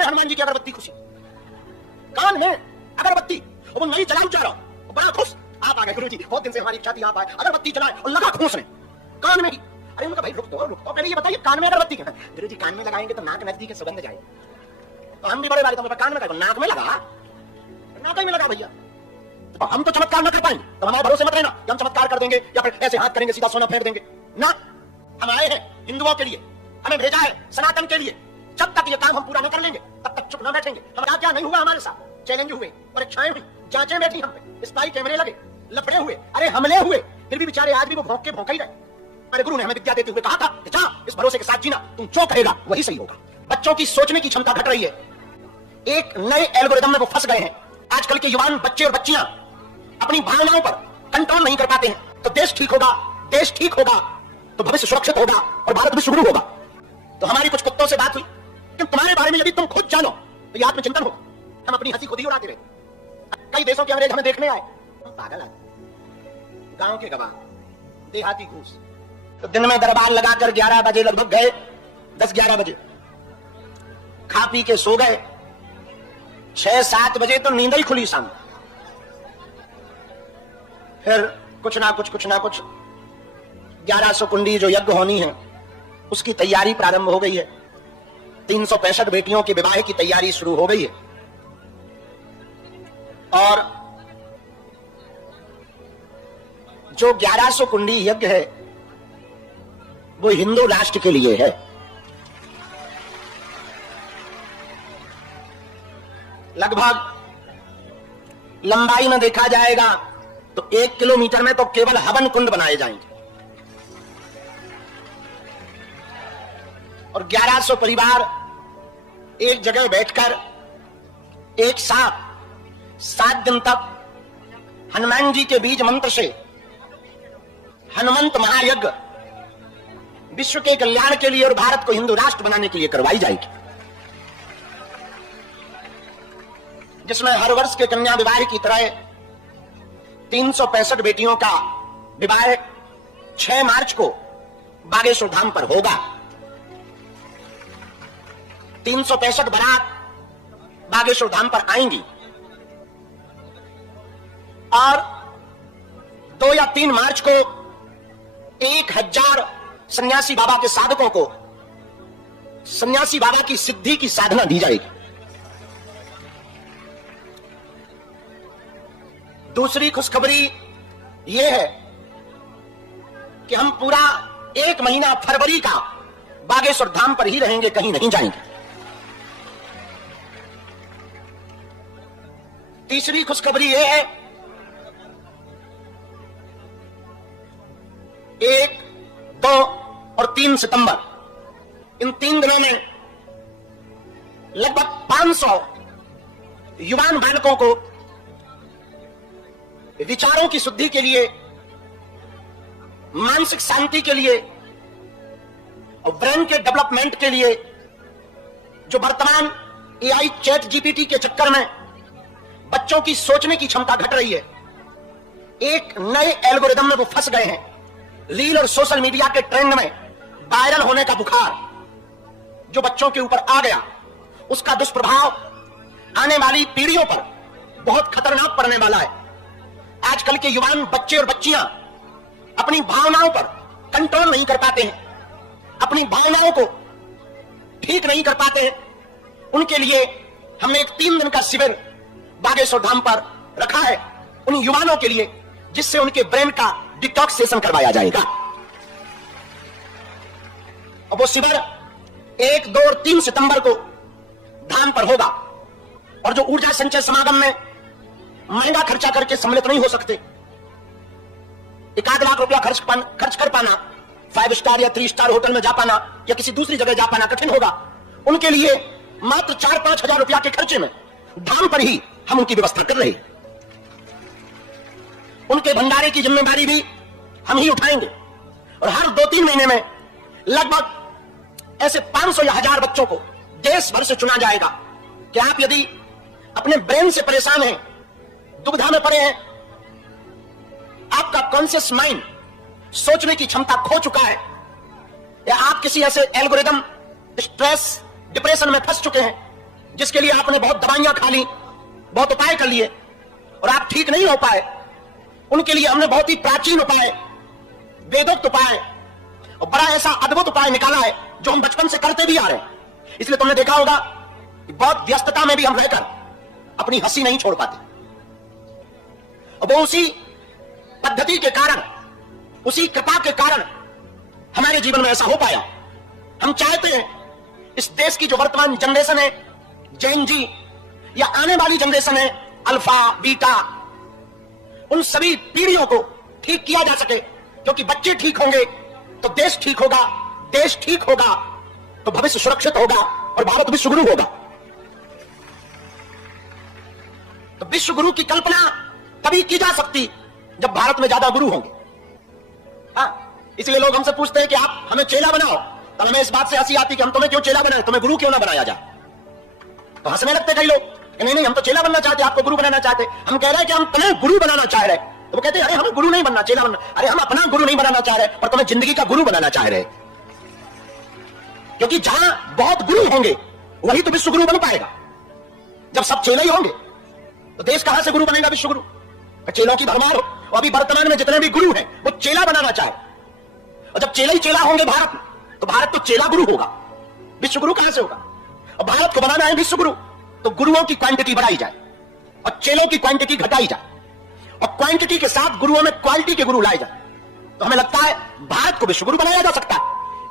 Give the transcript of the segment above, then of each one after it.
में हनुमान जी की अगरबत्ती खुशी, कान में अगरबत्ती, वो नहीं जला जा रहा, बड़ा खुश। आप आ गए गुरुजी, बहुत दिन से हमारी इच्छा थी आप आए, अगरबत्ती जलाए और लगा घूसने कान में ही। अरे उनका भाई रुक तो पहले ये बताइए कान में अगरबत्ती क्यों? गुरुजी कान में लगाएंगे तो नाक नजदीक सुगंध जाएगी। तो हम भी बड़े बारे तो कान में लगा, नाक में लगा, नाक में लगा भैया। तो हम तो चमत्कार न कर पाएंगे, तो हमारे भरोसे मत रहना कि हम चमत्कार कर देंगे या फिर ऐसे हाथ करेंगे सीधा सोना फेंक देंगे ना। हम आए हैं हिंदुओं के लिए, हमें भेजा है सनातन के लिए। जब तक ये काम हम पूरा न कर लेंगे तब तक चुप न बैठेंगे। हमारा क्या नहीं हुआ हमारे साथ, चैलेंज हुए, परीक्षाएं हुई, जांचें बैठी हम पे, स्पाई कैमरे लगे, लफड़े हुए, अरे हमले हुए, फिर भी बेचारे आज भी वो भौंक के भौंक ही रहे। हमारे गुरु ने हमें विद्या देते हुए कहा था कि जा इस भरोसे के साथ जीना, तुम जो कहेगा वही सही होगा। बच्चों की सोचने की क्षमता घट रही है, एक नए एल्गोरिदम में वो फंस गए हैं। आजकल के युवान बच्चे और बच्चियां अपनी भावनाओं पर कंट्रोल नहीं कर पाते हैं। तो देश ठीक होगा, देश ठीक होगा तो भविष्य सुरक्षित होगा और भारत भी सुगढ़ होगा। तो हमारी कुछ कुत्तों से बात हुई कि तुम्हारे बारे में यदि तुम खुद जानो तो ये आत्मचिंतन होगा। हम अपनी हंसी खुद ही उड़ाते रहे। कई देशों के अंग्रेज हमें देखने आए, पागल आदमी, गांव के गवाह, देहाती घूस। तो दिन में दरबार लगाकर 11 बजे लगभग गए, 10-11 बजे खा पी के सो गए। 6-7 बजे तो नींद ही खुली शाम। फिर कुछ ना कुछ 1100 कुंडी जो यज्ञ होनी है उसकी तैयारी प्रारंभ हो गई है। 365 बेटियों के विवाह की तैयारी शुरू हो गई है। और जो 1100 कुंडी यज्ञ है वो हिंदू राष्ट्र के लिए है। लगभग लंबाई में देखा जाएगा तो 1 किलोमीटर में तो केवल हवन कुंड बनाए जाएंगे और 1100 परिवार एक जगह बैठकर एक साथ 7 दिन तक हनुमान जी के बीज मंत्र से हनुमंत महायज्ञ विश्व के कल्याण के लिए और भारत को हिंदू राष्ट्र बनाने के लिए करवाई जाएगी, जिसमें हर वर्ष के कन्या विवाह की तरह 365 बेटियों का विवाह 6 मार्च को बागेश्वर धाम पर होगा। 365 बारात बागेश्वर धाम पर आएंगी और 2 या 3 मार्च को 1000 सन्यासी बाबा के साधकों को सन्यासी बाबा की सिद्धि की साधना दी जाएगी। दूसरी खुशखबरी यह है कि हम पूरा 1 महीना फरवरी का बागेश्वर धाम पर ही रहेंगे, कहीं नहीं जाएंगे। तीसरी खुशखबरी यह है 1, 2 और 3 सितंबर इन 3 दिनों में लगभग 500 युवान बालकों को विचारों की शुद्धि के लिए, मानसिक शांति के लिए और ब्रेन के डेवलपमेंट के लिए, जो वर्तमान एआई चैट जीपीटी के चक्कर में बच्चों की सोचने की क्षमता घट रही है, एक नए एल्गोरिदम में वो फंस गए हैं। रील और सोशल मीडिया के ट्रेंड में वायरल होने का बुखार जो बच्चों के ऊपर आ गया, उसका दुष्प्रभाव आने वाली पीढ़ियों पर बहुत खतरनाक पड़ने वाला है। आजकल के युवान बच्चे और बच्चियां अपनी भावनाओं पर कंट्रोल नहीं कर पाते हैं, अपनी भावनाओं को ठीक नहीं कर पाते हैं। उनके लिए हमने एक 3 दिन का शिविर बागेश्वर धाम पर रखा है उन युवानों के लिए, जिससे उनके ब्रेन का डिटॉक्सेशन करवाया जाएगा। और वो शिविर 1, 2 और 3 सितंबर को धाम पर होगा। और जो ऊर्जा संचय समागम में महंगा खर्चा करके सम्मिलित नहीं हो सकते, 1 लाख रुपया खर्च कर पाना, 5 स्टार या 3 स्टार होटल में जा पाना या किसी दूसरी जगह जा पाना कठिन होगा, उनके लिए मात्र 4-5 हजार रुपया के खर्चे में धाम पर ही हम उनकी व्यवस्था कर रहे हैं। उनके भंडारे की जिम्मेदारी भी हम ही उठाएंगे और हर 2-3 महीने में लगभग ऐसे 500 या 1000 बच्चों को देश भर से चुना जाएगा कि आप यदि अपने ब्रेन से परेशान हैं, दुविधा में पड़े हैं, आपका कॉन्शियस माइंड सोचने की क्षमता खो चुका है, या आप किसी ऐसे एल्गोरिदम, स्ट्रेस, डिप्रेशन में फंस चुके हैं, जिसके लिए आपने बहुत दवाइयां खा ली, बहुत उपाय कर लिए और आप ठीक नहीं हो पाए, उनके लिए हमने बहुत ही प्राचीन उपाय, वेदोक्त उपाय और बड़ा ऐसा अद्भुत उपाय निकाला है जो हम बचपन से करते भी आ रहे हैं। इसलिए तुमने देखा होगा कि बहुत व्यस्तता में भी हम रहकर अपनी हंसी नहीं छोड़ पाते, और वो उसी पद्धति के कारण, उसी कृपा के कारण हमारे जीवन में ऐसा हो पाया। हम चाहते हैं इस देश की जो वर्तमान जनरेशन है, जैन जी, या आने वाली जनरेशन है अल्फा बीटा, उन सभी पीढ़ियों को ठीक किया जा सके, क्योंकि बच्चे ठीक होंगे तो देश ठीक होगा, देश ठीक होगा तो भविष्य सुरक्षित होगा और भारत विश्व गुरु होगा। तो विश्व गुरु की कल्पना तभी की जा सकती जब भारत में ज्यादा गुरु होंगे। इसलिए लोग हमसे पूछते हैं कि आप हमें चेला बनाओ, तो हमें इस बात से हंसी आती कि हम तुम्हें क्यों चेला बनाए, तुम्हें गुरु क्यों ना बनाया जाए। तो हंसने लगते कई लोग, नहीं नहीं हम तो चेला बनना चाहते, आपको गुरु बनाना चाहते। हम कह रहे हैं कि हम तुम्हें गुरु बनाना चाह रहे। तो वो कहते हैं अरे हमें गुरु नहीं बनना, चेला बनना। अरे हम अपना गुरु नहीं बनाना चाह रहे, पर तुम्हें जिंदगी का गुरु बनाना चाह रहे, क्योंकि जहां बहुत गुरु होंगे वही तो विश्व गुरु बन पाएगा। जब सब चेले ही होंगे तो देश कहां से गुरु बनेगा, विश्व गुरु। चेलों की भरमार हो, और अभी वर्तमान में जितने भी गुरु हैं वो चेला बनाना चाहे, और जब चेला ही चेला होंगे भारत में, तो भारत तो चेला गुरु होगा, विश्व गुरु कहां से होगा। और भारत को बनाना है विश्व गुरु, तो गुरुओं की क्वांटिटी बढ़ाई जाए और चेलों की क्वांटिटी घटाई जाए, और क्वांटिटी के साथ गुरुओं में क्वालिटी के गुरु लाए जाए, तो हमें लगता है भारत को विश्व गुरु बनाया जा सकता है।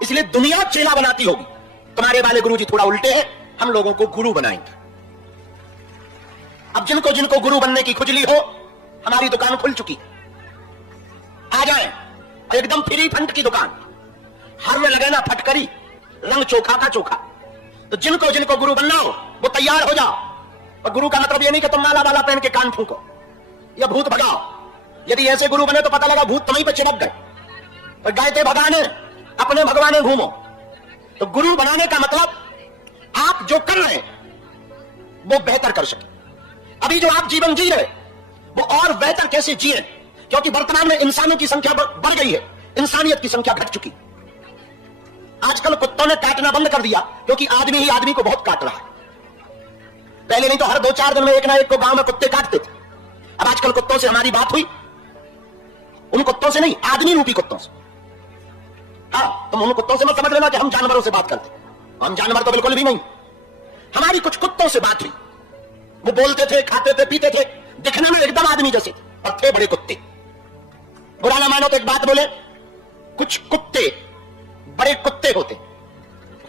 इसलिए दुनिया चेला बनाती होगी, तुम्हारे वाले गुरु जी थोड़ा उल्टे हैं, हम लोगों को गुरु बनाएंगे। अब जिनको जिनको गुरु बनने की खुजली हो, हमारी दुकान खुल चुकी है, आ जाए, एकदम फ्री फंड की दुकान, हर में लगाना फटकरी, रंग चोखा का चोखा। तो जिनको जिनको गुरु बनना हो वो तैयार हो जाओ। और गुरु का मतलब ये नहीं कि तुम माला वाला पहन के कान फूको या भूत भगाओ। यदि ऐसे गुरु बने तो पता लगा भूत तुम्हीं पे चिपक गए, और गए थे भगाने, अपने भगवाने घूमो। तो गुरु बनाने का मतलब आप जो कर रहे हैं वो बेहतर कर सके। अभी जो आप जीवन जी रहे वो और बेहतर कैसे जिए, क्योंकि वर्तमान में इंसानों की संख्या बढ़ गई है, इंसानियत की संख्या घट चुकी। आजकल कुत्तों ने काटना बंद कर दिया, क्योंकि आदमी ही आदमी को बहुत काट रहा है। पहले नहीं तो हर 2-4 दिन में एक ना एक को गांव में कुत्ते काटते थे। अब आजकल कुत्तों से हमारी बात हुई, उन कुत्तों से नहीं, आदमी रूपी कुत्तों से। तुम उन कुत्तों से मत समझ लेना कि हम जानवरों से बात करते, हम जानवर तो बिल्कुल भी नहीं। हमारी कुछ कुत्तों से बात हुई, वो बोलते थे, खाते थे, पीते थे, दिखने में एकदम आदमी जैसे थे, और थे बड़े कुत्ते। बुरा ना मानो तो एक बात बोले, कुछ कुत्ते बड़े कुत्ते होते,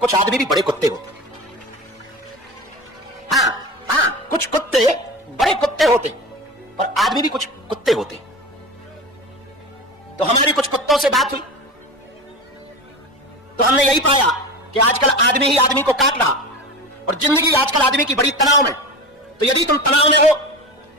कुछ आदमी भी बड़े कुत्ते होते। कुछ कुत्ते बड़े कुत्ते होते और आदमी भी कुछ कुत्ते होते। तो हमारी कुछ कुत्तों से बात हुई, तो हमने यही पाया कि आजकल आदमी ही आदमी को काट रहा, और जिंदगी आजकल आदमी की बड़ी तनाव में। तो यदि तुम तनाव में हो,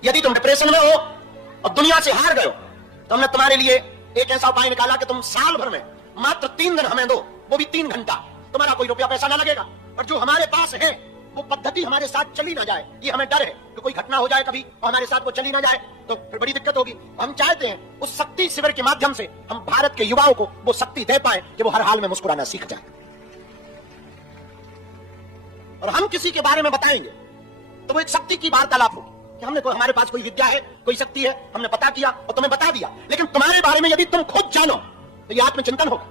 यदि तुम डिप्रेशन में हो और दुनिया से हार गए हो, तो हमने तुम्हारे लिए एक ऐसा उपाय निकाला कि तुम साल भर में मात्र 3 दिन हमें दो, वो भी 3 घंटा, तुम्हारा कोई रुपया पैसा ना लगेगा, और जो हमारे पास है वो पद्धति हमारे साथ चली ना जाए। ये हमें डर है कि कोई घटना हो जाए कभी और हमारे साथ वो चली ना जाए तो फिर बड़ी दिक्कत होगी। हम चाहते हैं उस शक्ति शिविर के माध्यम से हम भारत के युवाओं को वो शक्ति दे पाए कि वो हर हाल में मुस्कुराना सीख जाए। और हम किसी के बारे में बताएंगे तो वो एक शक्ति की वार्तालाप होगी कि हमने हमारे पास कोई विद्या है, कोई शक्ति है, हमने पता किया और तुम्हें बता दिया। लेकिन तुम्हारे बारे में यदि तुम खुद जानो तो ये आत्मचिंतन होगा,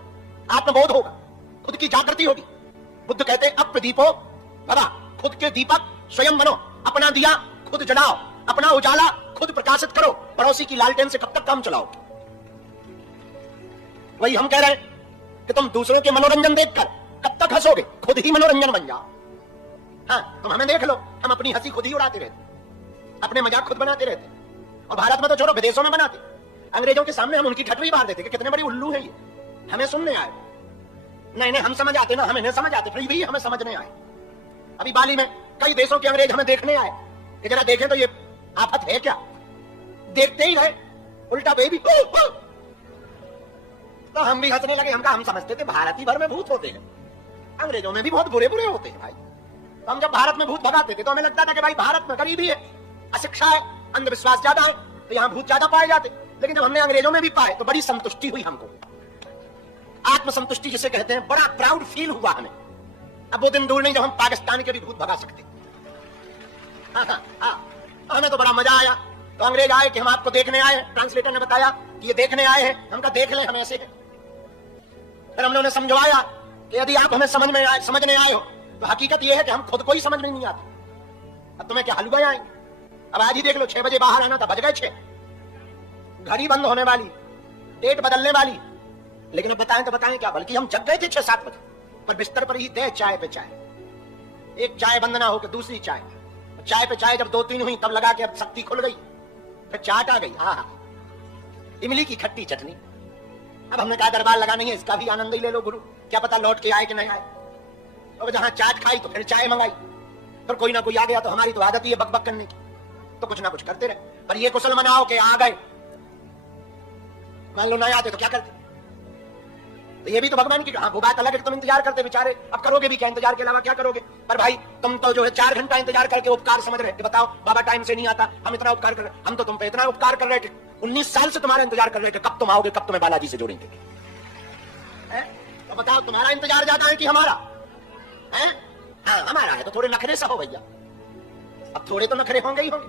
आत्मबोध होगा, खुद की जागृति होगी। बुद्ध कहते हैं अप्रदीपो भवा, खुद के दीपक स्वयं बनो, अपना दिया खुद जलाओ, अपना उजाला खुद प्रकाशित करो, पड़ोसी की लालटेन से कब तक काम चलाओ। वही हम कह रहे हैं कि तुम दूसरों के मनोरंजन देखकर कब तक हंसोगे, खुद ही मनोरंजन बन जाओ। तुम हमें देख लो, हम अपनी हंसी खुद ही उड़ाते रहते, अपने मजाक खुद बनाते रहते, और भारत में तो छोड़ो विदेशों में बनाते। अंग्रेजों के सामने हम उनकी ठटवी मार देते कि कितने बड़ी उल्लू है ये, हमें सुनने आए। नहीं हम समझ आते ना, हमें नहीं समझ आते, फिर भी हमें समझने आए। अभी बाली में कई देशों के अंग्रेज हमें देखने आए कि जरा देखें तो ये आफत है क्या। देखते ही रहे, उल्टा बेबी तो हम भी हंसने लगे। हम समझते थे भारत ही भर में भूत होते हैं, अंग्रेजों में भी बहुत बुरे बुरे होते हैं भाई। तो हम जब भारत में भूत भगाते थे तो हमें लगता था कि भाई भारत में गरीबी है, अशिक्षा है, अंधविश्वास ज्यादा है, तो यहाँ भूत ज्यादा पाए जाते। लेकिन जब हमने अंग्रेजों में भी पाए तो बड़ी संतुष्टि हुई हमको, आत्मसंतुष्टि जिसे कहते हैं, बड़ा प्राउड फील हुआ हमें। अब वो दिन दूर नहीं जब हम पाकिस्तान के भी भूत भगा सकते। हमें तो बड़ा मजा आया। तो अंग्रेज आए कि हम आपको देखने आए, ट्रांसलेटर ने बताया कि ये देखने आए हैं। हम कहा देख ले हमें ऐसे। फिर हमने उन्हें समझवाया कि यदि आप हमें समझने आए हो तो हकीकत ये है कि हम खुद को ही समझ में नहीं आते। अब तुम्हें क्या हलवा आएंगे? अब आज ही देख लो, 6 बजे बाहर आना था, बज गए 6, घड़ी बंद होने वाली, डेट बदलने वाली। लेकिन अब बताएं तो बताएं क्या, बल्कि हम जग गए थे 6-7 बजे, पर बिस्तर पर ही दे चाय पे चाय, एक चाय बंद ना हो कि दूसरी चाय, चाय पे चाय जब 2-3 हुई तब लगा कि अब शक्ति खुल गई, फिर चाट आ गई। हाँ, इमली की खट्टी चटनी। अब हमने कहा दरबार लगा नहीं है, इसका भी आनंद ही ले लो गुरु, क्या पता लौट के आए कि नहीं आए। और जहां चाट खाई तो फिर चाय मंगाई, फिर कोई ना कोई आ गया। तो हमारी तो आदत ही है बक बक करने की, तो कुछ ना कुछ करते रहे। पर ये कुशल मनाओ कि आ गए, मान लो नहीं आते तो क्या करते। तो ये भी तो भगवान की वो बात अलग है, तुम इंतजार करते बेचारे, अब करोगे भी क्या, इंतजार के अलावा क्या करोगे। पर भाई तुम तो जो है 4 घंटा इंतजार करके उपकार समझ रहे, बताओ बाबा टाइम से नहीं आता, हम इतना उपकार कर रहे, हम तो तुम पे इतना उपकार कर रहे थे, 19 साल से तुम्हारा इंतजार कर रहे थे, कब तुम आओगे, कब तुम्हें बालाजी से जोड़ेंगे। तो बताओ तुम्हारा इंतजार ज्यादा है कि हमारा है? हाँ हमारा है, तो थोड़े नखरे सहो भैया, अब थोड़े तो नखरे होंगे ही होंगे,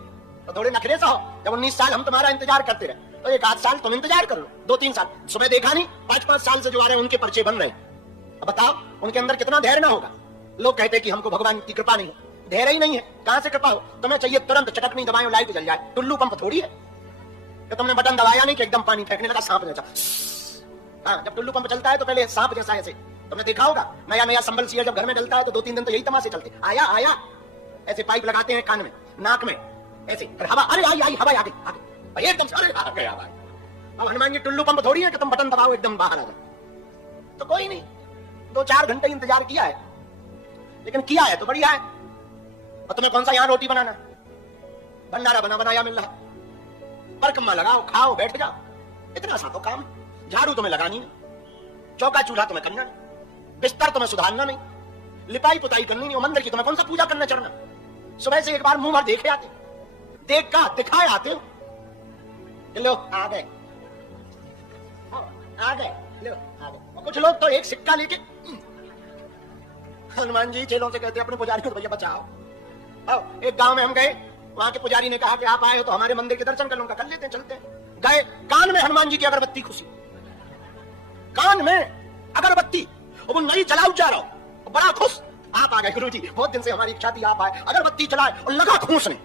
तो थोड़े नखरे सहो। जब 19 साल हम तुम्हारा इंतजार करते रहे, तो 1-8 साल तुम इंतजार कर लो, 2-3 साल। सुबह देखा नहीं 5-5 साल से जो आ रहे हैं उनके पर्चे बन रहे हैं। अब बताओ उनके अंदर कितना धैर्य ना होगा। लोग कहते हैं कि हमको भगवान की कृपा नहीं है, धैर्य ही नहीं है, कहां से कृपा हो। तुम्हें चाहिए तुरंत चटकनी दबाएं लाइट जल जाए, टुल्लू पंप थोड़ी है कि तुमने बटन दबाया नहीं कि एकदम पानी फेंकने लगा सांप जैसा। हाँ, जब टुल्लू पंप चलता है तो पहले सांप जैसा ऐसे, तुमने देखा होगा नया नया संबल सियर जब घर में डलता है तो 2-3 दिन तो यही तमाशे चलते, आया आया ऐसे पाइप लगाते हैं कान में नाक में ऐसे, हवा अरे आई हवा आ गई एकदम से, अरे आ गया भाई। अब हनुमान जी टुल्लू पंप थोड़ी है कि तुम बटन दबाओ एकदम बाहर आ जाए। तो कोई नहीं, 2-4 घंटे इंतजार किया है, लेकिन किया है तो बढ़िया है। और तुम्हें कौन सा यहाँ रोटी बनाना, भंडारा बना बनाया मिल रहा, परकम्मा लगाओ खाओ बैठ जाओ, इतना सा तो काम। झाड़ू तुम्हें लगानी नहीं, चौका चूल्हा तुम्हें करना नहीं, बिस्तर तुम्हें सुधारना नहीं, लिपाई पुताई करनी नहीं, मंदिर की तुम्हें कौन सा पूजा करना चढ़ना। सुबह से एक बार मुंह भर देखे आते, देख का दिखाए आते हो, लो आ गए लो आ गए। और कुछ लोग तो एक सिक्का लेके हनुमान जी चेलों से कहते अपने पुजारी को भैया बचाओ। आओ, एक गांव में हम गए, वहां के पुजारी ने कहा कि आप आए हो तो हमारे मंदिर के दर्शन कर लूंगा, कर लेते हैं चलते हैं। गए, कान में हनुमान जी की अगरबत्ती खुशी, कान में अगरबत्ती, वो नहीं जलाऊ जा रहा हूं, बड़ा खुश। आप आ गए गुरु जी, बहुत दिन से हमारी इच्छा थी आप आए। अगरबत्ती चलाए और लगा खूंसने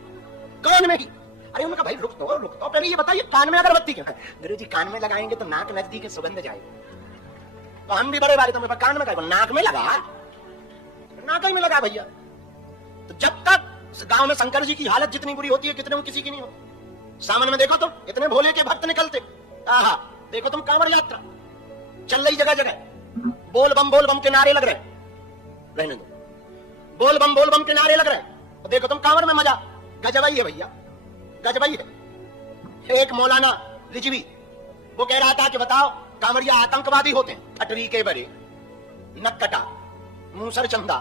कान में ही। अरे उनका भाई रुक तो पहले ये बताइए कान में अगरबत्ती क्यों है? गुरु जी कान में लगाएंगे तो नाक नजदीक है, सुगंध जाएगी। तो हम भी बड़े बारे तुम्हें कान में नाक में लगा, नाक में लगा भैया। तो जब तक गांव में शंकर जी की हालत जितनी बुरी होती है कितने किसी की नहीं होती। सावन में देखो तुम इतने भोले के भक्त निकलते, आहा देखो तुम कांवड़ यात्रा चल रही जगह जगह, बोल बम के नारे लग रहे, रहने दो, बोल बम के नारे लग रहे। तो देखो तुम कांवड़ में मजा, गजबई है भैया, गजबई है। एक मौलाना रिजवी वो कह रहा था कि बताओ कांवड़िया आतंकवादी होते हैं, ठटरी के बड़े नक्कटा मूसर चंदा,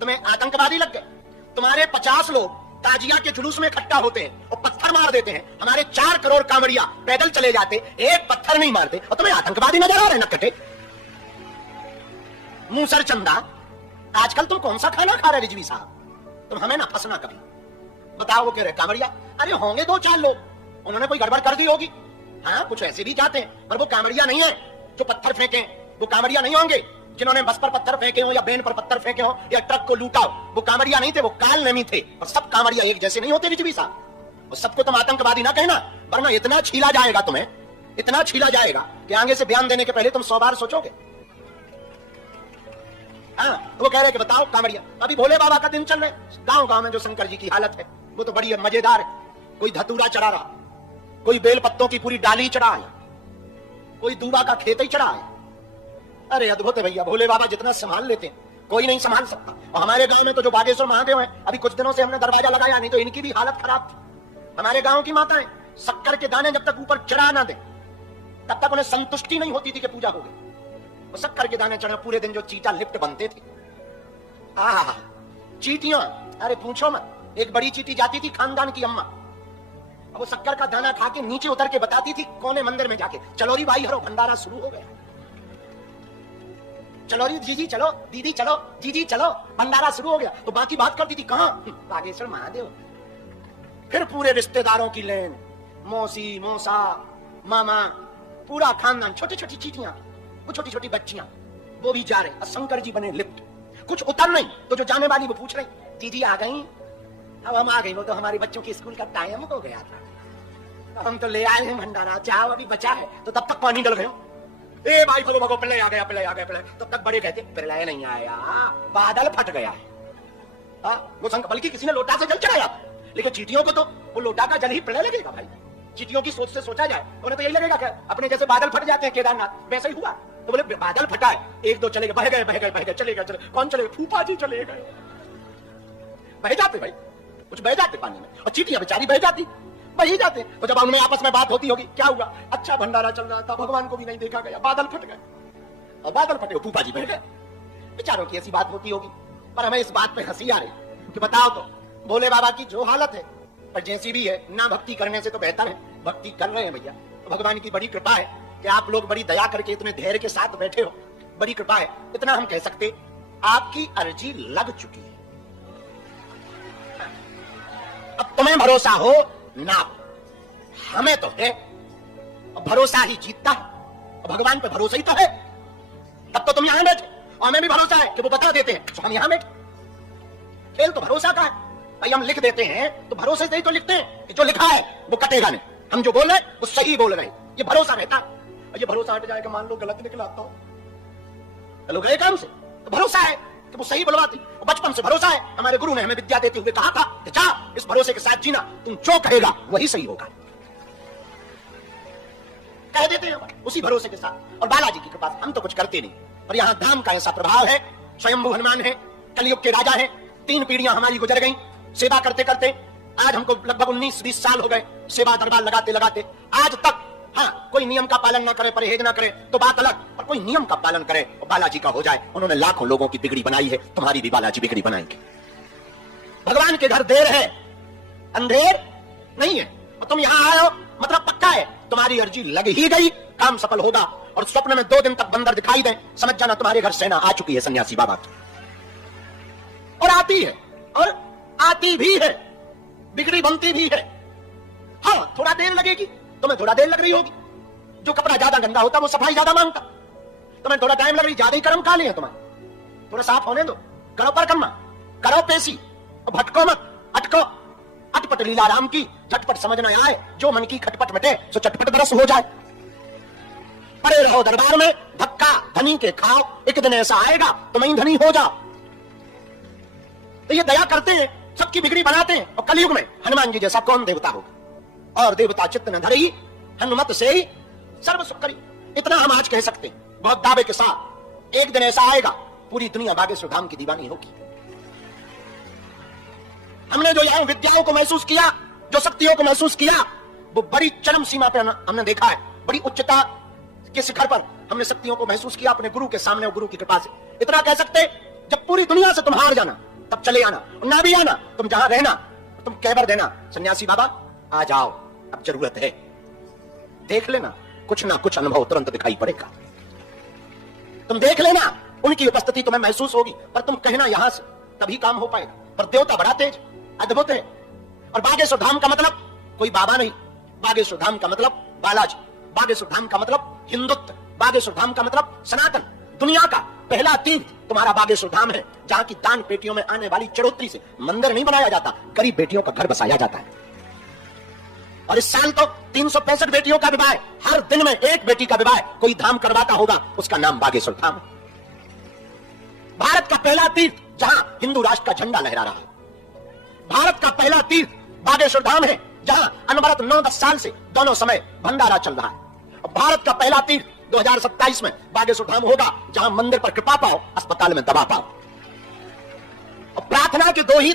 तुम्हें आतंकवादी लग गए। तुम्हारे 50 लोग ताजिया के जुलूस में इकट्ठा होते हैं और पत्थर मार देते हैं, हमारे 4 करोड़ कांवड़िया पैदल चले जाते, एक पत्थर नहीं मारते, और तुम्हें आतंकवादी नजर आ रहे नक्कटे मूसर चंदा। आजकल तुम कौन सा खाना खा रहे रिजवी साहब, तुम हमें ना फंसना कभी। बताओ वो कह रहे कांवड़िया, अरे होंगे 2-4 लोग, उन्होंने कोई गड़बड़ कर दी होगी, हाँ कुछ ऐसे भी जाते हैं, पर वो कांवड़िया नहीं है जो पत्थर फेंके, वो कांवड़िया नहीं होंगे जिन्होंने बस पर पत्थर फेंके हो या बेन पर पत्थर फेंके हो या ट्रक को लूटा हो, वो कांवड़िया नहीं थे, वो काल नमी थे। और सब कांवड़िया एक जैसे नहीं होते रिजवी साहब, और सबको तुम आतंकवादी ना कहना, वरना इतना छीला जाएगा तुम्हें, इतना छीला जाएगा कि आगे से बयान देने के पहले तुम 100 बार सोचोगे। हाँ वो कह रहे कि बताओ कांवड़िया, अभी भोले बाबा का दिन चल रहा है, गांव गांव में जो शंकर जी की हालत है वो तो बड़ी मजेदार है। कोई धतूरा चढ़ा रहा, कोई बेल पत्तों की पूरी डाली चढ़ा है, कोई दूबा का खेत ही चढ़ा है। अरे अद्भुत है भैया, भोले बाबा जितना संभाल लेते हैं कोई नहीं संभाल सकता। और हमारे गांव में तो जो बागेश्वर महादेव हैं, अभी कुछ दिनों से हमने दरवाजा लगाया, नहीं तो इनकी भी हालत खराब थी। हमारे गांव की माताएं शक्कर के दाने जब तक ऊपर चढ़ा ना दे तब तक उन्हें संतुष्टि नहीं होती थी कि पूजा हो गई। वो शक्कर के दाने चढ़े पूरे दिन जो चीटा लिफ्ट बनते थे, आहा चीटियां, अरे पूछो मत। एक बड़ी चीटी जाती थी खानदान की अम्मा, वो शक्कर का दाना खा के नीचे उतर के बताती थी कोने मंदिर में जाके, चलो री भाई हरो भंडारा शुरू हो गया। चलो रे जीजी चलो, दीदी चलो, जीजी चलो, भंडारा शुरू हो गया। तो बाकी बात करती थी कहां? बागेश्वर महादेव। फिर पूरे रिश्तेदारों की लेन, मौसी, मौसा, मामा, पूरा खानदान, छोटी छोटी चीटियां, वो छोटी छोटी बच्चियां, वो भी जा रहे। और शंकर जी बने लिफ्ट, कुछ उतर नहीं तो जो जाने वाली वो पूछ रही, जीजी आ गई? अब हम आ गई, वो तो हमारे बच्चों की स्कूल का टाइम हो गया था, हम तो ले आए हैं भंडारा, जाओ अभी बचा है। तो तब तक पानी डल गए। ए भाई भगो भगो, पहले आ गया, पहले आ गया, पहले। तब तक बड़े कहते पहले नहीं आया, बादल फट गया है। वो शंकर, बल्कि किसी ने लोटा से जल चढ़ाया, लेकिन चीटियों को तो वो लोटा का जल ही प्रलय लगेगा भाई। चीटियों की सोच से सोचा जाए, उन्हें तो यही लगेगा कि अपने जैसे बादल फट जाते हैं केदारनाथ, वैसे ही हुआ। तो बोले बादल फटा है, एक दो चले गए, बह गए, बह गए, बह गए, चले गए, चले। कौन चले? फूफा जी चले गए। बह जाते भाई, कुछ बह जाते पानी में, और चीटियां बेचारी बह जाती, वही जाते। तो जब उनमें आपस में बात होती होगी, क्या हुआ? अच्छा भंडारा चल रहा था, भगवान को भी नहीं देखा गया, बादल फट गए, और बादल फटे, फूफा जी बह गए। बेचारों की ऐसी बात होती होगी। पर हमें इस बात पे हंसी आ रही कि बताओ तो, भोले बाबा की जो हालत है, पर जैसी भी है, ना भक्ति करने से तो बेहतर है भक्ति कर रहे हैं भैया। तो भगवान की बड़ी कृपा है कि आप लोग बड़ी दया करके इतने धैर्य के साथ बैठे हो, बड़ी कृपा है। इतना हम कह सकते, आपकी अर्जी लग चुकी है। अब तुम्हें भरोसा हो ना, हमें तो है, भरोसा ही जीतता है, भगवान पे भरोसा ही तो है। तब तो तुम यहां बैठे, और हमें भी भरोसा है कि वो बता देते हैं, तो हम यहां बैठे। खेल तो भरोसा का है भाई। हम लिख देते हैं तो भरोसे से ही तो लिखते हैं कि जो लिखा है वो कटेगा नहीं, हम जो बोल रहे हैं वो सही बोल रहे हैं, ये भरोसा रहता। और ये भरोसा हट जाएगा, मान लो गलत निकला तो लोग गए काम से, तो भरोसा है कि वो सही बुलवाती। बचपन से भरोसा है, हमारे गुरु ने हमें विद्या देते हुए कहा था कि जा इस भरोसे के साथ जीना, तुम जो कहेगा वही सही होगा, कह देते हैं उसी भरोसे के साथ। और बालाजी की कृपा हम तो कुछ करते नहीं, और यहाँ धाम का ऐसा प्रभाव है, स्वयंभू हनुमान है, कलयुग के राजा है। 3 पीढ़ियां हमारी गुजर गई सेवा करते करते, आज हमको लगभग 19-20 साल हो गए सेवा दरबार लगाते लगाते। आज तक हाँ, कोई नियम का पालन ना करे, परहेज ना करे तो बात अलग, पर कोई नियम का पालन करे और बालाजी का हो जाए। उन्होंने लाखों लोगों की बिगड़ी बनाई है, तुम्हारी भी बालाजी बिगड़ी बनाएंगे। भगवान के घर देर है, अंधेर नहीं है। और तुम यहाँ आए हो मतलब पक्का है, तुम्हारी अर्जी लग ही गई, काम सफल होगा। और स्वप्न में 2 दिन तक बंदर दिखाई दे, समझ जाना तुम्हारे घर सेना आ चुकी है सन्यासी बाबा की। और आती है, और आती भी है, बिगड़ी बनती भी है। हाँ, थोड़ा देर लगेगी, तुम्हें थोड़ा देर लग रही होगी। जो कपड़ा ज्यादा गंदा होता वो सफाई ज्यादा मांगता, तुम्हें थोड़ा टाइम लग रही, ज्यादा ही कर्म काले हैं तुम्हारे, थोड़ा साफ होने दो। करो परिक्रमा, करो पेशी, भटको मत, अटको। अटपट लीला राम की, झटपट समझ न आए, जो मन की खटपट मिटे सो चटपट बरस हो जाए। पड़े रहो दरबार में, धक्का धनी के खाओ, एक दिन ऐसा आएगा तुम ही धनी हो जाओ। तो ये दया करते हैं, सबकी बिगड़ी बनाते हैं। और कलयुग में हनुमान जी जैसा कौन देवता होगा? और देवता चित्त न धरी, हनुमत से ही सर्व सुख करी। इतना हम आज कह सकते हैं बहुत दावे के साथ, एक दिन ऐसा आएगा पूरी दुनिया बागेश्वर धाम की दीवानी होगी। हमने जो यहाँ विद्याओं को महसूस किया, जो शक्तियों को महसूस किया, वो बड़ी चरम सीमा पर हमने देखा है, बड़ी उच्चता के शिखर पर हमने शक्तियों को महसूस किया अपने गुरु के सामने और गुरु की कृपा से। इतना कह सकते, जब पूरी दुनिया से तुम हार जाना तब चले आना, ना भी आना तुम जहां रहना, तुम कहवर देना, सन्यासी बाबा आ जाओ, अब जरूरत है। देख लेना, कुछ ना कुछ अनुभव तुरंत दिखाई पड़ेगा। तुम देख लेना, उनकी उपस्थिति तुम्हें महसूस होगी, पर तुम कहना यहां से, तभी काम हो पाएगा। पर देवता बड़ा तेज अद्भुत है। और बागेश्वर धाम का मतलब कोई बाबा नहीं, बागेश्वर धाम का मतलब बालाजी, बागेश्वर धाम का मतलब हिंदुत्व, बागेश्वर धाम का मतलब सनातन। दुनिया का पहला तीर्थ तुम्हारा बागेश्वर धाम है, जहां की दान पेटियों में आने वाली चढ़ोतरी से मंदिर नहीं बनाया जाता, गरीब बेटियों का घर बसाया जाता है। और इस साल तो 365 बेटियों का विवाह, हर दिन में एक बेटी का विवाह कोई धाम करवाता होगा, उसका नाम बागेश्वर धाम है। भारत का पहला तीर्थ जहां हिंदू राष्ट्र का झंडा लहरा रहा है, भारत का पहला तीर्थ बागेश्वर धाम है, जहां अनवरत 9-10 साल से दोनों समय भंडारा चल रहा है। और भारत का पहला तीर्थ 2027 में बागेश्वर धाम होगा, जहां मंदिर पर कृपा पाओ, अस्पताल में दवा पाओ। और प्रार्थना के दो ही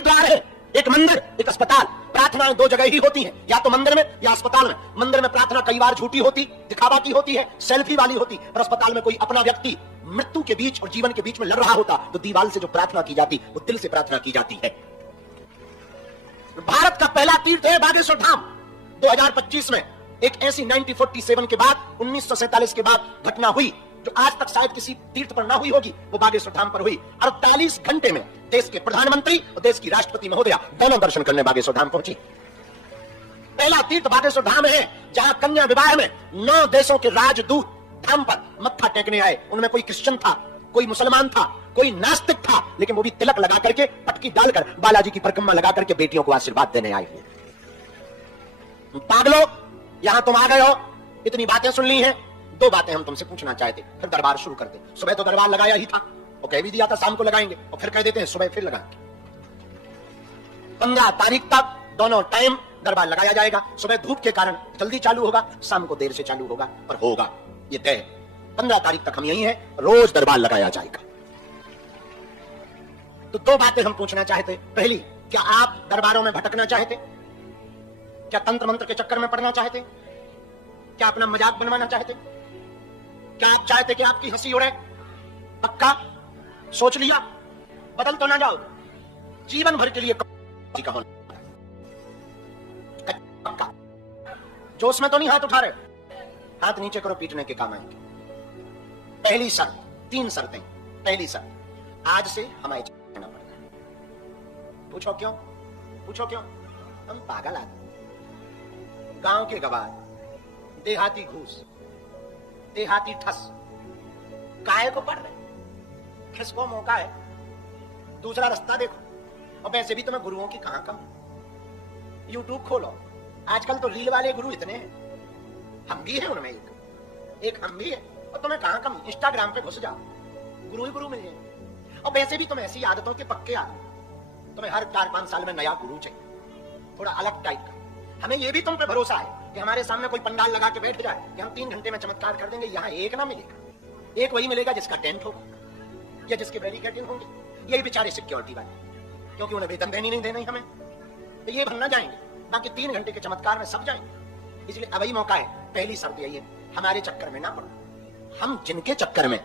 द्वार है, एक मंदिर एक अस्पताल। प्रार्थनाएं 2 जगह ही होती हैं, या तो मंदिर में या अस्पताल में। मंदिर में प्रार्थना कई बार झूठी होती, दिखावा की होती है, सेल्फी वाली होती, और अस्पताल में कोई अपना व्यक्ति मृत्यु के बीच और जीवन के बीच में लड़ रहा होता, तो दीवार से जो प्रार्थना की जाती वो दिल से प्रार्थना की जाती है। भारत का पहला तीर्थ है बागेश्वर धाम। 2025 में एक ऐसी 1947 के बाद, 1947 के बाद घटना हुई जो आज तक शायद किसी तीर्थ पर ना हुई होगी, वो बागेश्वर धाम पर हुई। 48 घंटे में देश के प्रधानमंत्री और देश की राष्ट्रपति महोदया दोनों दर्शन करने बागेश्वर धाम पहुंची। पहला तीर्थ बागेश्वर धाम है, जहां कन्या विवाह में 9 देशों के राजदूत धाम पर मत्था टेकने आए। उनमें कोई क्रिश्चियन था, कोई मुसलमान था, कोई नास्तिक था, लेकिन वो भी तिलक लगा करके, पटकी डालकर, बालाजी की परिक्रमा लगा करके बेटियों को आशीर्वाद देने आए हुए। पागलो, यहां तुम आ गए हो, इतनी बातें सुन ली हैं। 2 बातें हम तुमसे पूछना चाहते, फिर दरबार शुरू करते। सुबह तो दरबार लगाया ही था, और कह भी दिया था शाम को लगाएंगे, और फिर कह देते हैं सुबह फिर लगाएंगे। 15 तारीख तक दोनों टाइम दरबार लगाया जाएगा। सुबह धूप के कारण जल्दी चालू होगा, शाम को देर से चालू होगा, पर होगा, ये तय। 15 तारीख तक हम यही हैं, रोज दरबार लगाया जाएगा। तो 2 बातें हम पूछना चाहते। पहली, क्या आप दरबारों में भटकना चाहते? क्या तंत्र मंत्र के चक्कर में पड़ना चाहते? क्या अपना मजाक बनवाना चाहते? क्या आप चाहते कि आपकी हंसी उड़े? पक्का सोच लिया, बदल तो ना जाओ, जीवन भर के लिए का होना पक्का। जोश में तो नहीं हाथ उठा रहे, हाथ नीचे करो, पीटने के काम आएंगे। पहली शर्त, 3 शर्तें। पहली शर्त, आज से हमें करना पड़ता है। पूछो क्यों? पूछो क्यों? हम पागल आदमी, गांव के गवार, देहाती घूस, देहाती ठस, काहे को पढ़ रहे? किसको मौका है? दूसरा रास्ता देखो। और वैसे भी तुम्हें गुरुओं की कहां कम। यूट्यूब खोलो, आजकल तो रील वाले गुरु इतने हैं, हम भी हैं उनमें, एक हम भी है। और तुम्हें कहां कम? इंस्टाग्राम पे घुस जाओ, गुरु ही गुरु मिल जाए। और वैसे भी तुम ऐसी आदतों के पक्के आदमी, तुम्हें हर 4-5 साल में नया गुरु चाहिए, थोड़ा अलग टाइप का। हमें यह भी तुम पे भरोसा है कि हमारे सामने कोई पंडाल लगा के बैठ जाए कि हम 3 घंटे में चमत्कार कर देंगे। यहाँ एक ना मिलेगा, एक वही मिलेगा जिसका टेंट होगा या जिसके बैरिकेडिंग होंगे। यही बेचारे सिक्योरिटी वाले, क्योंकि उन्हें वेतन देनी नहीं देनी हमें, तो ये भरना जाएंगे। बाकी 3 घंटे के चमत्कार में सब जाएंगे। इसलिए अब ही मौका है। पहली शर्त यही है, हमारे चक्कर में ना पड़ो। हम जिनके चक्कर में,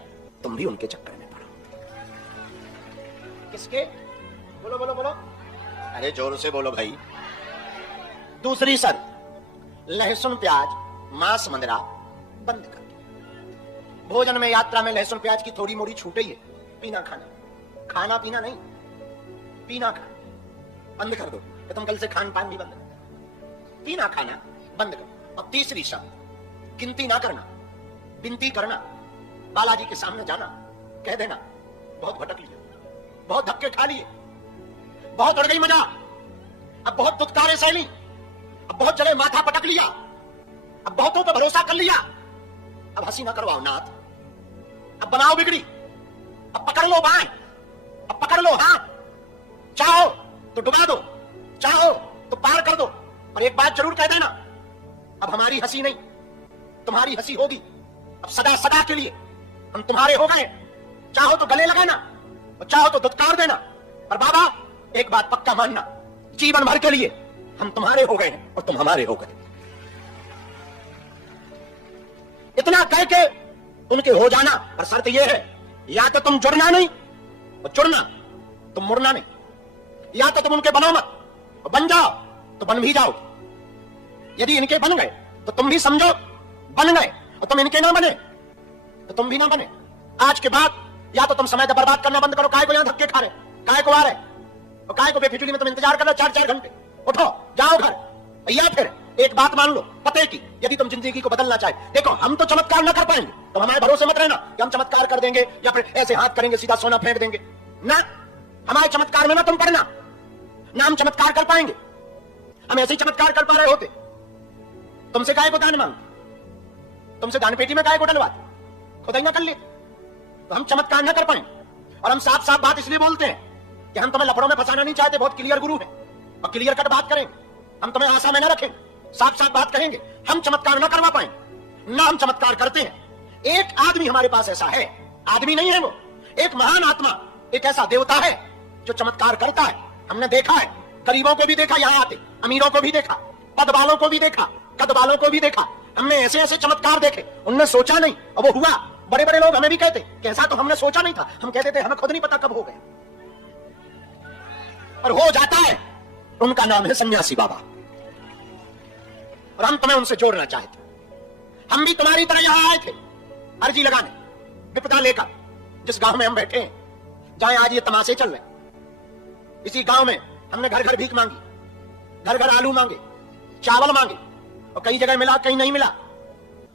तुम भी उनके चक्कर में पड़ो। किसके? बोलो बोलो बोलो, अरे जोर से बोलो भाई। दूसरी शर्त, लहसुन प्याज मांस मंदरा बंद कर दो। भोजन में, यात्रा में लहसुन प्याज की थोड़ी मोड़ी छूट ही है। पीना खाना, खाना पीना नहीं, पीना खाना बंद कर दो। तो तुम कल से खान पान भी बंद कर, पीना खाना बंद करो। और तीसरी शर्त, गिनती ना करना, विनती करना। बालाजी के सामने जाना, कह देना बहुत भटक लिए, बहुत धक्के खा लिए, बहुत उड़ गई मजा, अब बहुत दुत्कारे सह ली, अब बहुत जगह माथा पटक लिया, अब बहुतों पर भरोसा कर लिया, अब हंसी ना करवाओ नाथ, अब बनाओ बिगड़ी, अब पकड़ लो बाएं, अब पकड़ लो हाथ। चाहो तो डुबा दो, चाहो तो पार कर दो, और एक बात जरूर कह देना, अब हमारी हंसी नहीं, तुम्हारी हंसी होगी। अब सदा सदा के लिए हम तुम्हारे हो गए। चाहो तो गले लगाना और चाहो तो दुत्कार देना, पर बाबा एक बात पक्का मानना, जीवन भर के लिए हम तुम्हारे हो गए हैं और तुम हमारे हो गए। इतना कह के उनके हो जाना, पर शर्त यह है, या तो तुम जुड़ना नहीं और जुड़ना, तुम मुड़ना नहीं। या तो तुम उनके बनो मत, और बन जाओ तो बन भी जाओ। यदि इनके बन गए तो तुम भी समझो बन गए, और तुम इनके ना बने तो तुम भी ना बने। आज के बाद या तो तुम समय का बर्बाद करना बंद करो, काय को यहां धक्के खा रहे, काय को आ रहे, और काय को बेफिजुली में तुम इंतजार कर रहे 4-4 घंटे। उठो जाओ घर, या फिर एक बात मान लो पते की, यदि तुम जिंदगी को बदलना चाहे। देखो हम तो चमत्कार ना कर पाएंगे, तो हमारे भरोसे मत रहना कि हम चमत्कार कर देंगे या फिर ऐसे हाथ करेंगे सीधा सोना फेंक देंगे ना। हमारे चमत्कार में ना तुम पढ़ना, ना हम चमत्कार कर पाएंगे। हम ऐसे ही चमत्कार कर पा रहे होते, तुमसे काय को दान मांग, तुमसे दान पेटी में काय को डलवा, खुद ही ना कर ले, तो हम चमत्कार ना कर पाए। और हम साफ साफ बात इसलिए बोलते हैं कि हम तुम्हें लफड़ों में फंसाना नहीं चाहते, बहुत क्लियर गुरु है और क्लियर कट बात करेंगे। हम तुम्हें आशा में ना रखें, साफ साफ बात कहेंगे। हम चमत्कार ना करवा पाए, ना हम चमत्कार करते हैं। एक आदमी हमारे पास ऐसा है, आदमी नहीं है वो, एक महान आत्मा, एक ऐसा देवता है जो चमत्कार करता है। हमने देखा है, गरीबों को भी देखा यहाँ आते, अमीरों को भी देखा, पद वालों को भी देखा, कद वालों को भी देखा। हमने ऐसे ऐसे चमत्कार देखे, उनने सोचा नहीं और वो हुआ। बड़े बड़े लोग हमें भी कहते कैसा तो हमने सोचा नहीं था, हम कहते थे हमें खुद नहीं पता कब हो गया, और हो जाता है। उनका नाम है सन्यासी बाबा, और हम तुम्हें उनसे जोड़ना चाहते। हम भी तुम्हारी तरह यहां आए थे अर्जी लगाने, विपदा लेकर जिस गांव में हम बैठे हैं, जहां आज ये तमाशे चल रहे, इसी गांव में हमने घर घर भीख मांगी, घर घर आलू मांगे, चावल मांगे, और कई जगह मिला, कहीं नहीं मिला।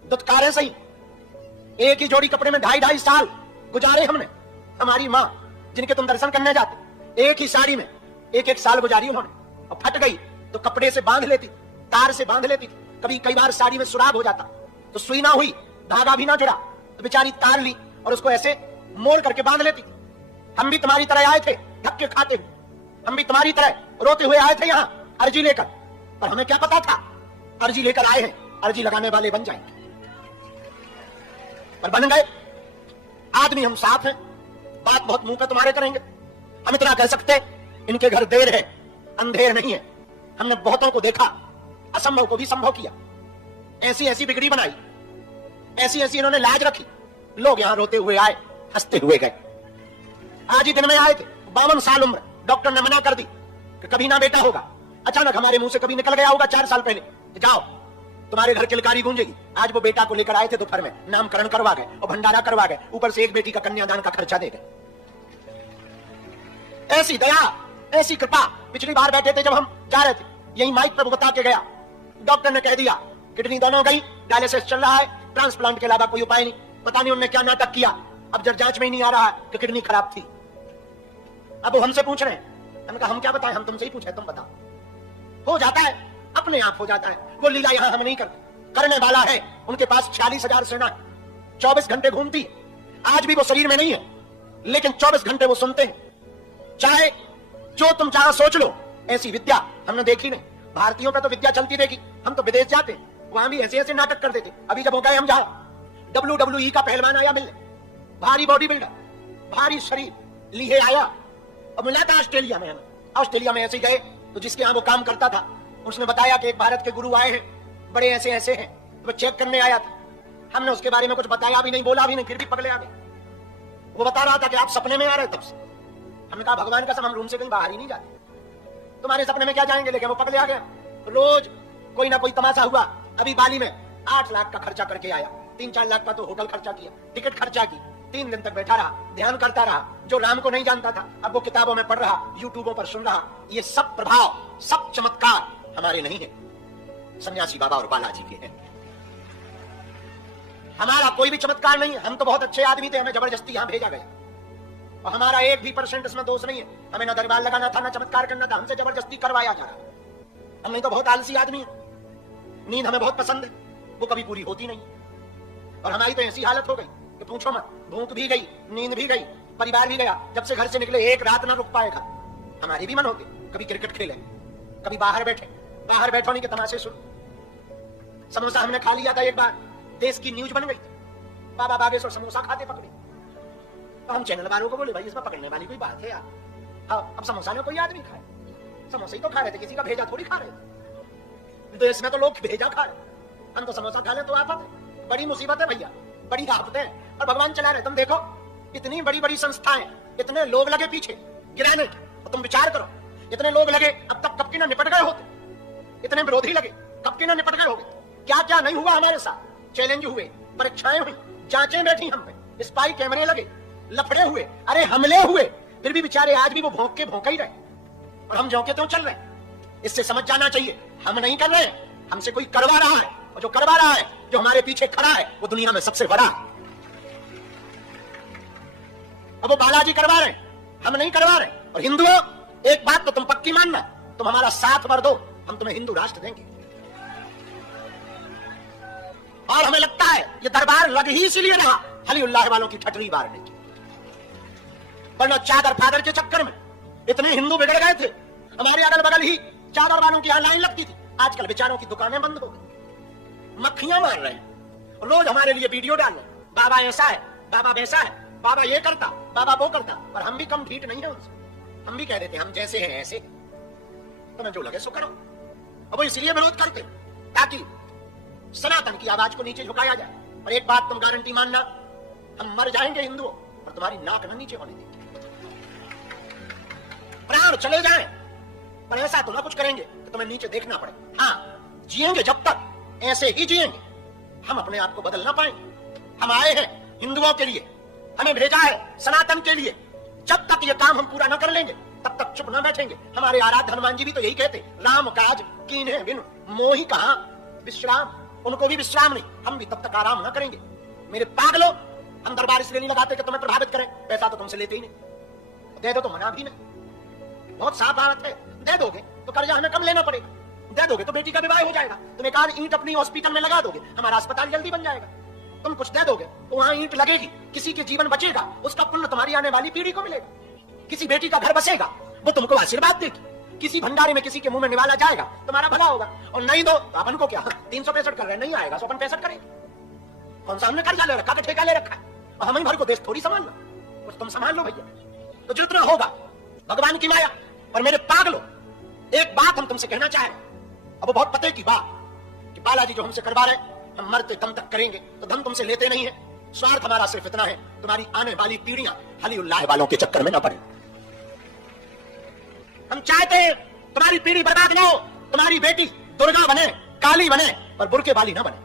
दुत्कारे सही, एक ही जोड़ी कपड़े में 2.5 साल गुजारे हमने। हमारी माँ जिनके तुम दर्शन करने जाते, एक ही साड़ी में 1-1 साल गुजारी उन्होंने, और फट गई तो कपड़े से बांध लेती, तार से बांध लेती। कई बार साड़ी में सुराग हो जाता तो सुई ना हुई, धागा भी ना जुड़ा, तो बेचारी तार ली और उसको ऐसे मोड़ करके बांध लेती। हम भी तुम्हारी तरह आए थे धक्के खाते हुए, हम भी तुम्हारी तरह रोते हुए आए थे यहाँ अर्जी लेकर, पर हमें क्या पता था अर्जी लेकर आए हैं, अर्जी लगाने वाले बन जाएंगे, पर बन गए। आदमी हम साथ हैं, बात बहुत मुंह पे तुम्हारे करेंगे। हम इतना कह सकते इनके घर देर है, अंधेर नहीं है। हमने बहुतों को देखा, असंभव को भी संभव किया, ऐसी ऐसी बिगड़ी बनाई, ऐसी ऐसी इन्होंने लाज रखी। लोग यहां रोते हुए आए, हंसते हुए गए। आज ही दिन में आए थे, 52 साल उम्र, डॉक्टर ने मना कर दी कि कभी ना बेटा होगा। अचानक हमारे मुंह से कभी निकल गया होगा 4 साल पहले, जाओ तुम्हारे घर किलकारी गूंजेगी। आज वो बेटा को लेकर आए थे दोपहर में, नामकरण करवा गए और भंडारा करवा गए, ऊपर से एक बेटी का कन्यादान का खर्चा दे गए। ऐसी दया, ऐसी कृपा। पिछली बार बैठे थे जब हम जा रहे थे, यही माइक पर बता के गया, डॉक्टर ने कह दिया किडनी दोनों गई, डायलिसिस चल रहा है, ट्रांसप्लांट के अलावा कोई उपाय नहीं। पता नहीं उन्होंने क्या नाटक किया, अब जब जांच में ही नहीं आ रहा कि किडनी खराब थी। अब वो हमसे पूछ रहे हैं, हमने कहा हम क्या बताएं, हम तुमसे ही पूछे, तुम बताओ। हो जाता है, अपने आप हो जाता है। वो लीला यहां हम नहीं करते, करने वाला है। उनके पास 46,000 सेना 24 घंटे घूमती। आज भी वो शरीर में नहीं है, लेकिन 24 घंटे वो सुनते हैं। चाहे जो तुम चाहो सोच लो, ऐसी विद्या हमने देखी नहीं। भारतीयों पे तो विद्या चलती देखी, हम तो विदेश जाते, वहां भी ऐसे ऐसे नाटक कर देते। अभी जब हो गए हम जहां, WWE का पहलवान आया मिलने, भारी बॉडी बिल्डर, भारी शरीर लिए आया, और मिला था ऑस्ट्रेलिया में। ऑस्ट्रेलिया में ऐसे गए तो जिसके यहाँ वो काम करता था, उसने बताया कि एक भारत के गुरु आए हैं, बड़े ऐसे ऐसे हैं, तो वो चेक करने आया था। हमने उसके बारे में कुछ बताया भी नहीं, बोला भी नहीं, फिर भी पगले आ गए। वो बता रहा था कि आप सपने में आ रहे तब से। हमने कहा भगवान का कसम, हम रूम से कहीं बाहर ही नहीं जाते, तुम्हारे सपने में क्या जाएंगे। लेकिन वो पगले आ गए। रोज कोई ना कोई तमाशा हुआ। अभी बाली में 8 लाख का खर्चा करके आया, 3-4 लाख का तो होटल खर्चा किया, टिकट खर्चा की, 3 दिन तक बैठा रहा, ध्यान करता रहा। जो राम को नहीं जानता था, अब वो किताबों में पढ़ रहा, यूट्यूबों पर सुन रहा। ये सब प्रभाव, सब चमत्कार हमारे नहीं है, सन्यासी बाबा और बालाजी के हैं। हमारा कोई भी चमत्कार नहीं है। हम तो बहुत अच्छे आदमी थे, हमें जबरदस्ती यहां भेजा गया, और हमारा 1 भी % इसमें दोष नहीं है। हमें ना दरबार लगाना था, ना चमत्कार करना था, हमसे जबरदस्ती करवाया जा रहा। हम नहीं तो बहुत आलसी आदमी है। नींद हमें बहुत पसंद है, वो कभी पूरी होती नहीं, और हमारी तो ऐसी हालत हो गई कि पूछो मत। भूख भी गई, नींद भी गई, परिवार भी गया। जब से घर से निकले 1 रात ना रुक पाएगा। हमारी भी मन होती, कभी क्रिकेट खेले, कभी बाहर बैठे, बाहर बैठोने के तमाशे सुन। समोसा हमने खा लिया था एक बार, देश की न्यूज बन गई, बाबा बागेश्वर समोसा खाते पकड़े। तो हम चैनल वालों को बोले भाई इसमें पकड़ने वाली कोई बात है यार। हाँ, अब समोसा में कोई आदमी खाए, समोसा ही तो खा रहे थे, किसी का भेजा थोड़ी खा रहे थे। देश में तो लोग भेजा खा रहे, हम तो समोसा खा ले तो आफत है, बड़ी मुसीबत है भैया, बड़ी आफत है। और भगवान चला रहे। तुम देखो इतनी बड़ी बड़ी संस्थाएं, इतने लोग लगे पीछे गिराने के, और तुम विचार करो इतने लोग लगे, अब तक कब के ना निपट गए होते। इतने विरोधी लगे, कब के ना निपट गए होगे। क्या क्या नहीं हुआ हमारे साथ, चैलेंज हुए, परीक्षाएं हुई, जांचें बैठी हम पे, स्पाई कैमरे लगे, लफड़े हुए, अरे हमले हुए, फिर भी बेचारे आज भी वो भौंक के भौंक ही रहे, और हम झोंके तो चल रहे। इससे समझ जाना चाहिए, हम नहीं कर रहे, हमसे कोई करवा रहा है, और जो करवा रहा है, जो हमारे पीछे खड़ा है, वो दुनिया में सबसे बड़ा है। अब वो बालाजी करवा रहे, हम नहीं करवा रहे। और हिंदुओं, एक बात तो तुम पक्की मानना, तुम हमारा साथ भर दो, हम तुम्हें हिंदू राष्ट्र देंगे। और हमें लगता है ये दरबार लग ही इसीलिए रहा हलीउल्लाह वालों की ठटरी बारने की, वरना चादर फादर के चक्कर में इतने हिंदू बिगड़ गए थे। हमारे अगल बगल ही चादर वालों की यहां लाइन लगती थी, आजकल बेचारों की दुकानें बंद हो गई, मक्खियां मार रहे हैं। रोज हमारे लिए वीडियो डाल रहे, बाबा ऐसा है, बाबा वैसा है, बाबा ये करता, बाबा वो करता। और हम भी कम ढीठ नहीं है उनसे, हम भी कह देते हम जैसे हैं ऐसे, तुम्हें जो लगे सो करो। अब वो इसलिए विरोध करते ताकि सनातन की आवाज को नीचे झुकाया जाए। और एक बात तुम गारंटी मानना, हम मर जाएंगे हिंदुओं, और तुम्हारी नाक न नीचे होने देंगे, प्राण चले जाएं, पर ऐसा तो ना कुछ करेंगे कि तुम्हें नीचे देखना पड़े। हाँ, जिएंगे जब तक ऐसे ही जिएंगे, हम अपने आप को बदल ना पाएंगे। हम आए हैं हिंदुओं के लिए, हमें भेजा है सनातन के लिए। जब तक ये काम हम पूरा न कर लेंगे तब तक चुप न बैठेंगे। हमारे आराध्य हनुमान जी भी तो यही कहते, राम काज कीन्हे बिनु मोहि कहां विश्राम। उनको भी विश्राम नहीं, हम भी तब तक आराम न करेंगे। मेरे पागलों, हम दरबार इसलिए नहीं लगाते कि तुम्हें प्रभावित करें, पैसा तो तुमसे लेते ही नहीं, दे दो तो मना भी नहीं। बहुत साफ बात है, दे दोगे तो कर्जा हमें कम लेना पड़ेगा, दे दोगे तो बेटी का विवाह हो जाएगा, तुम एक आध ईंट अपनी हॉस्पिटल में लगा दोगे, हमारा अस्पताल जल्दी बन जाएगा। तुम कुछ दे दोगे तो वहां ईंट लगेगी, किसी के जीवन बचेगा, उसका पुण्य तुम्हारी आने वाली पीढ़ी को मिलेगा। किसी बेटी का घर बसेगा, वो तुमको आशीर्वाद देगी। किसी भंडारे में किसी के मुंह में निवाला जाएगा, तुम्हारा भला होगा। और नहीं दो तो अपन को क्या, 365 कर रहे, नहीं आएगा तो अपन 65 करेंगे। कौन सा हमने कर्जा ले रखा, ठेका ले रखा है, और हम ही भर को देश थोड़ी संभालना, कुछ तुम संभाल लो भैया। तो जितना होगा भगवान की माया। और मेरे पागलों, एक बात हम तुमसे कहना चाह रहे, अब वो बहुत पते की बात कि बालाजी जो हमसे करवा रहे हम मरते दम तक करेंगे, तो दम तुमसे लेते नहीं है। स्वार्थ हमारा सिर्फ इतना है, तुम्हारी आने वाली पीढ़ियां हली उल्लाह वालों के चक्कर में न पड़े। हम चाहते हैं तुम्हारी पीढ़ी बर्बाद न हो, तुम्हारी बेटी दुर्गा बने, काली बने और बुरके वाली न बने।